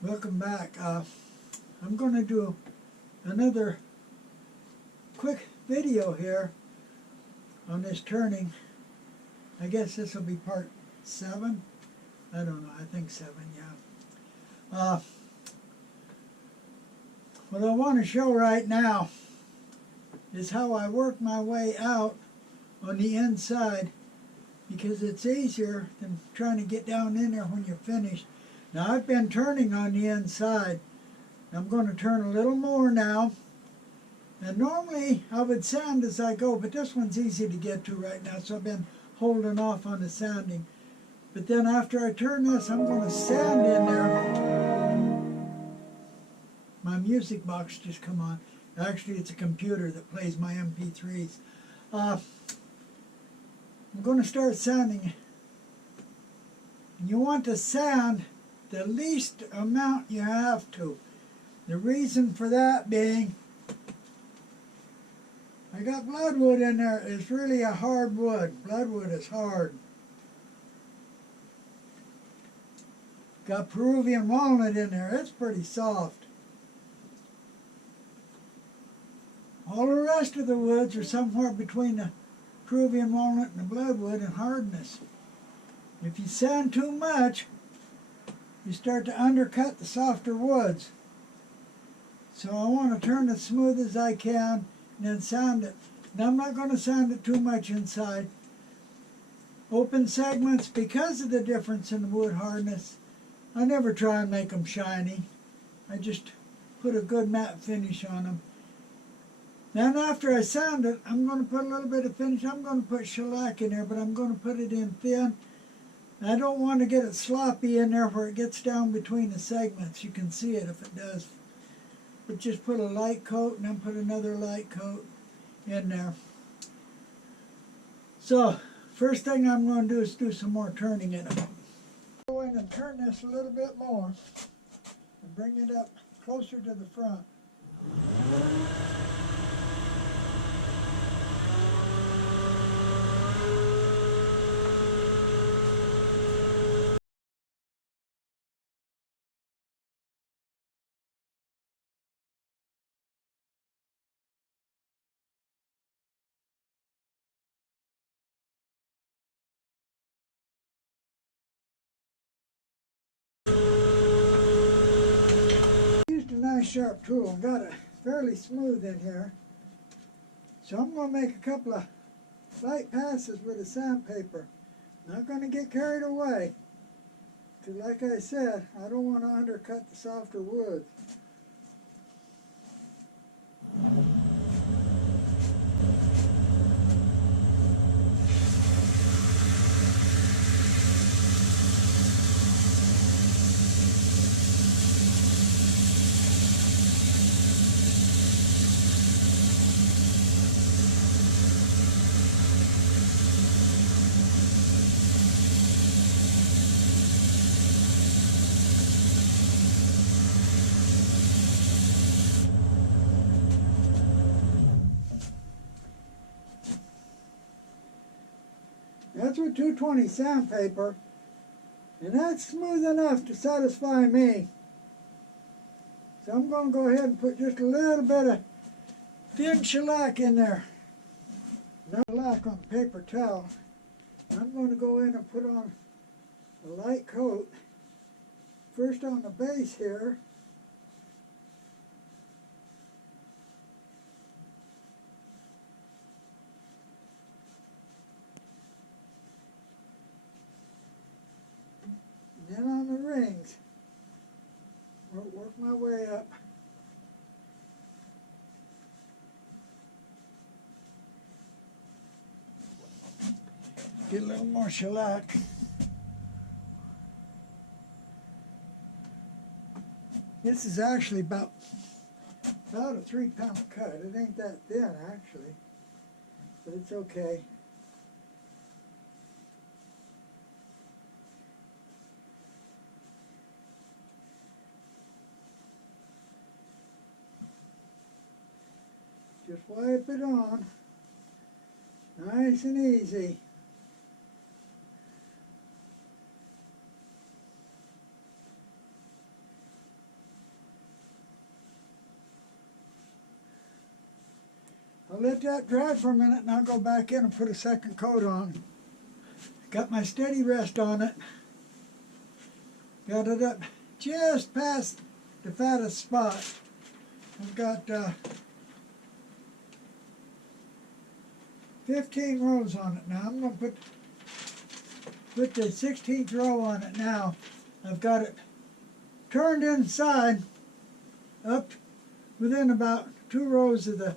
Welcome back. I'm going to do another quick video here on this turning. I guess this will be part 7. I don't know. I think 7, yeah. What I want to show right now is how I work my way out on the inside, because it's easier than trying to get down in there when you're finished. Now I've been turning on the inside. I'm going to turn a little more now. And normally I would sand as I go, but this one's easy to get to right now, so I've been holding off on the sanding. But then after I turn this, I'm going to sand in there. My music box just come on. Actually, it's a computer that plays my MP3s. I'm going to start sanding. And you want to sand the least amount you have to. The reason for that being, I got bloodwood in there. It's really a hard wood. Bloodwood is hard. Got Peruvian walnut in there. It's pretty soft. All the rest of the woods are somewhere between the Peruvian walnut and the bloodwood in hardness. If you sand too much, you start to undercut the softer woods. So I want to turn it smooth as I can and then sand it. Now I'm not going to sand it too much inside. Open segments, because of the difference in the wood hardness, I never try and make them shiny. I just put a good matte finish on them. Then after I sand it, I'm going to put a little bit of finish. I'm going to put shellac in there, but I'm going to put it in thin. I don't want to get it sloppy in there where it gets down between the segments. You can see it if it does. But just put a light coat and then put another light coat in there. So, first thing I'm going to do is do some more turning in it. Go in and turn this a little bit more and bring it up closer to the front. Used a nice sharp tool and got it fairly smooth in here. So I'm going to make a couple of light passes with the sandpaper. Not going to get carried away, because like I said, I don't want to undercut the softer wood. That's with 220 sandpaper, and that's smooth enough to satisfy me. So I'm going to go ahead and put just a little bit of thin shellac in there. Now shellac on a paper towel. I'm going to go in and put on a light coat, first on the base here. Then on the rings, work my way up. Get a little more shellac. This is actually about a 3-pound cut. It ain't that thin actually, but it's okay. Just wipe it on, nice and easy. I'll let that dry for a minute and I'll go back in and put a second coat on. Got my steady rest on it. Got it up just past the fattest spot. I've got 15 rows on it now. I'm going to put the 16th row on it now. I've got it turned inside up within about 2 rows of the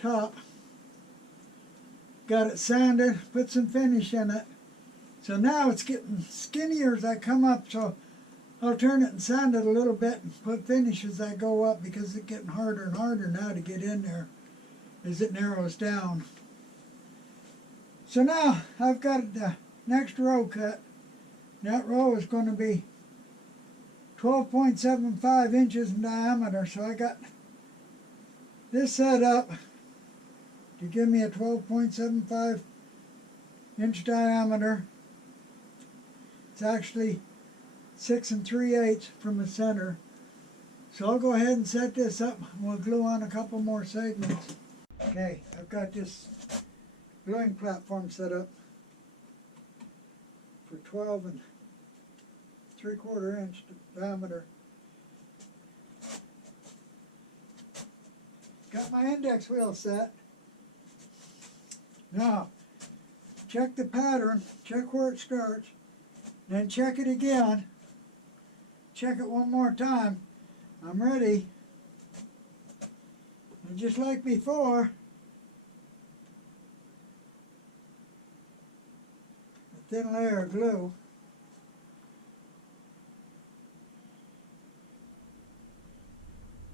top. Got it sanded, put some finish in it. So now it's getting skinnier as I come up, so I'll turn it and sand it a little bit and put finish as I go up, because it's getting harder and harder now to get in there as it narrows down. So now I've got the next row cut. That row is going to be 12.75 inches in diameter, so I got this set up to give me a 12.75 inch diameter. It's actually 6 3/8 from the center. So I'll go ahead and set this up and we'll glue on a couple more segments. Okay, I've got this gluing platform set up for 12 3/4 inch diameter. Got my index wheel set. Now, check the pattern, check where it starts, then check it again. Check it one more time. I'm ready. And just like before, a thin layer of glue.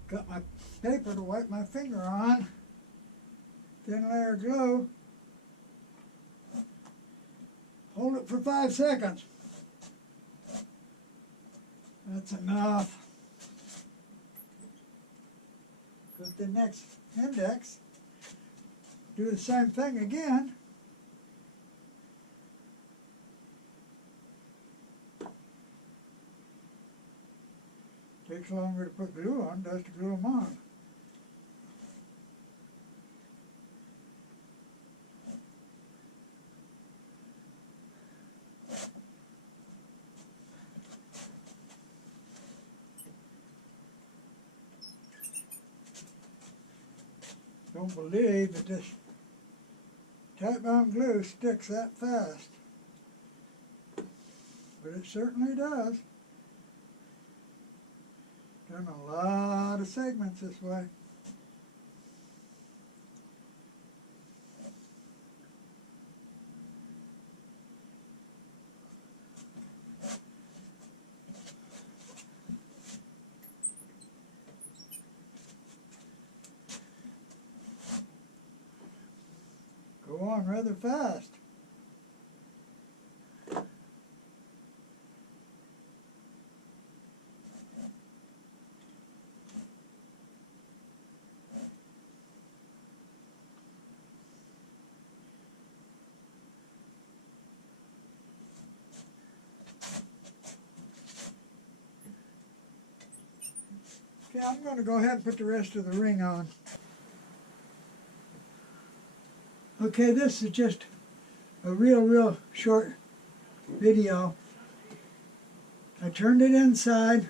Got my paper to wipe my finger on. Thin layer of glue. Hold it for 5 seconds. That's enough. Put the next index. Do the same thing again. Takes longer to put glue on, does to glue them on. Don't believe that this type bound glue sticks that fast, but it certainly does. Done a lot of segments this way. Go on rather fast. Okay, I'm going to go ahead and put the rest of the ring on. Okay, this is just a real short video. I turned it inside.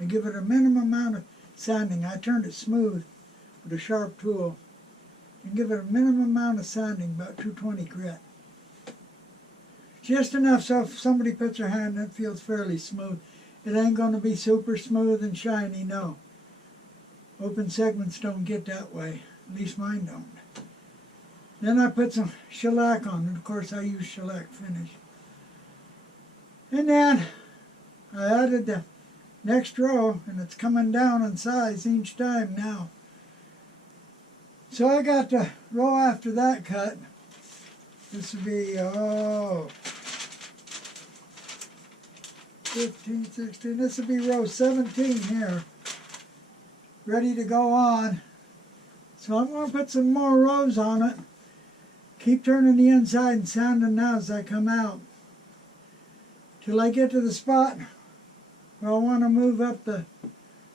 I give it a minimum amount of sanding. I turned it smooth with a sharp tool. And give it a minimum amount of sanding, about 220 grit. Just enough so if somebody puts their hand in it, feels fairly smooth. It ain't going to be super smooth and shiny, no. Open segments don't get that way. At least mine don't. Then I put some shellac on, and of course I use shellac finish. And then I added the next row, and it's coming down in size each time now. So I got the row after that cut. This would be, 15, 16, this would be row 17 here. Ready to go on. So I'm going to put some more rows on it. Keep turning the inside and sanding now as I come out. Till I get to the spot where I want to move up the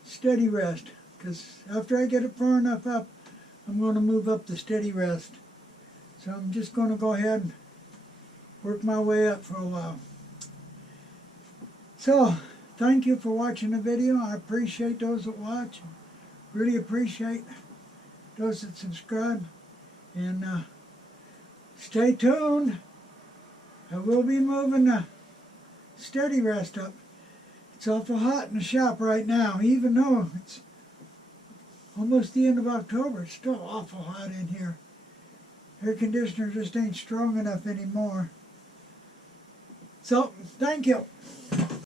steady rest. Because after I get it far enough up, I'm going to move up the steady rest. So I'm just going to go ahead and work my way up for a while. So, thank you for watching the video. I appreciate those that watch. Really appreciate those that subscribe. And stay tuned. I will be moving the steady rest up. It's awful hot in the shop right now. Even though it's almost the end of October, it's still awful hot in here. Air conditioner just ain't strong enough anymore. So, thank you.